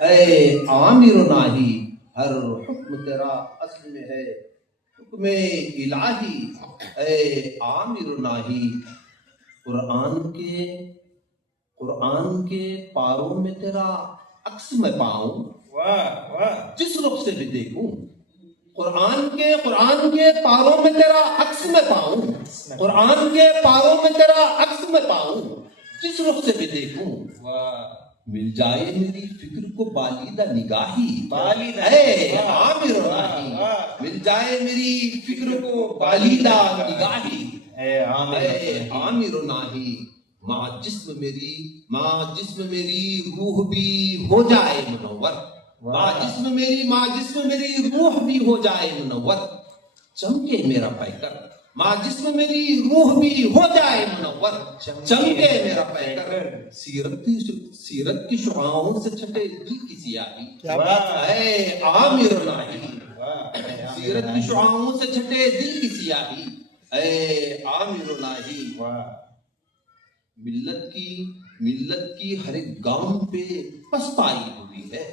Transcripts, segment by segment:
اے عامر ناہی ہر حکم تیرا اصل میں ہے حکم الہی اے عامر ناہی قرآن کے پاروں میں تیرا عکس میں پاؤں جس رخ سے بھی دیکھوں قرآن کے پاروں میں تیرا عکس میں پاؤں قرآن کے پاروں میں تیرا عکس میں پاؤں جس رخ سے بھی دیکھوں مل جائے میری فکر کو بالیدہ نگاہی اے عامر ناہی مل جائے میری فکر کو بالیدہ نگاہی اے عامر ناہی ماں جسم میری روح بھی ہو جائے منور ماں جسم میری روح بھی ہو جائے منور چمکے میرا پیکر ماں جسم میری روح بھی ہو جائے منور چمکے میرا پیکر سیرت کی شعاعوں سے چھٹے دل کی سیاہی اے عامر ناہی سیرت کی شعاعوں سے چھٹے دل کی سیاہی اے عامر ناہی ملت کی ہر ایک گام پہ پسپائی ہوئی ہے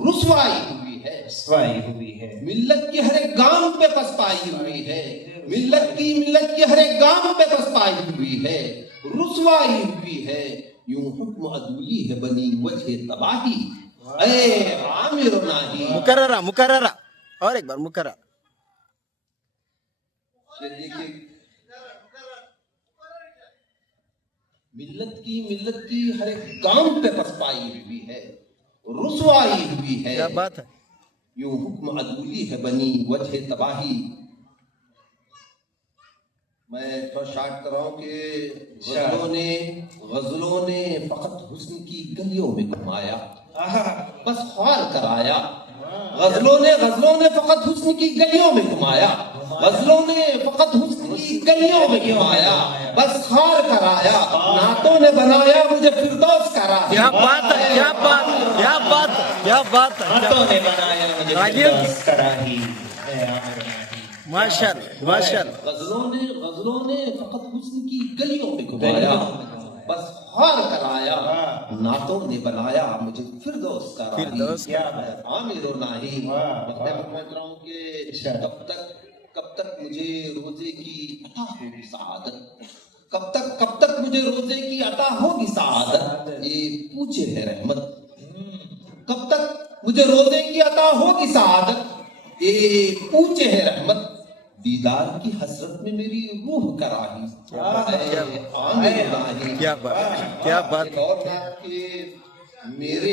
رسوائی ہوئی ہے ملت کی ہر ایک گام پہ پسپائی ہوئی ہے ملت کی ہر ایک گام پہ پسپائی ہوئی ہے رسوائی ہوئی ہے یوں حکم عدولی ہے بنی وجہ تباہی اے عامر ناہی مکررہ اور ایک بار مکررہ ملت کی ہر ایک گام پہ پسپائی ہوئی ہے رسوائی ہوئی ہے کیا بات ہے یوں حکم عدولی ہے بنی وجہ تباہی میں تھوڑا شارٹ کر رہا ہوں کہ غزلوں نے فقط حسن کی گلیوں میں گھمایا بس خوار کرایا غزلوں نے فقط حسن کی گلیوں میں گھمایا غزلوں نے فقط حسن کی گلیوں میں گھمایا بس خوار کرایا نعتوں نے بنایا مجھے فردوس کرا کیا بات ہے کیا بات کیا بات کیا بات نعتوں نے بنایا مجھے فردوس کراہی اے عامر ناہی ماشاءاللہ غزلوں نے فقط حسن کی گلیوں میں گھمایا بس خوار کرایا نعتوں نے بنایا مجھے فردوس کا عامر ناہی میں سمجھ رہا ہوں کہ کب تک مجھے روزے کی عطا ہوگی سعادت کب تک مجھے روزے کی عطا ہوگی سعادت یہ پوچھے ہے رحمت کب تک مجھے روزے کی عطا ہوگی سعادت یہ پوچھے ہے رحمت دیدار کی حسرت میں میری روح کراہی کیا بات ایک اور بات کہ میرے